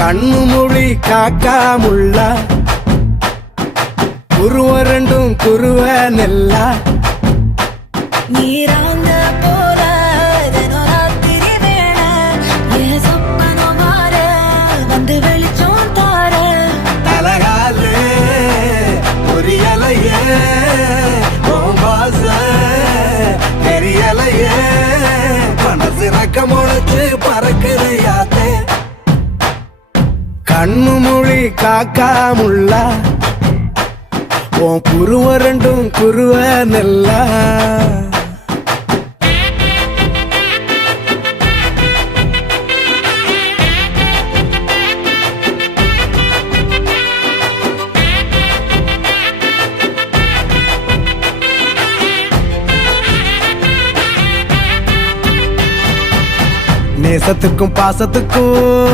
கண்ணு மொழி காக்காமுள்ள குருவ ரெண்டும் குருவ நெல்லா நீராங்க போல தினராத்திரி வேண என் சொப்பனம் மாற வந்து வெளிச்சம் தார தலகாலே பொரியலையே ஓம்பாச தெரியலையே மனசு ரக்க முளைச்சு பறக்குறையாத்தே கண்ணு மொழி காக்காமுள்ள உன் குருவ ரெண்டும் குருவ நெல்லா நேசத்துக்கும் பாசத்துக்கும்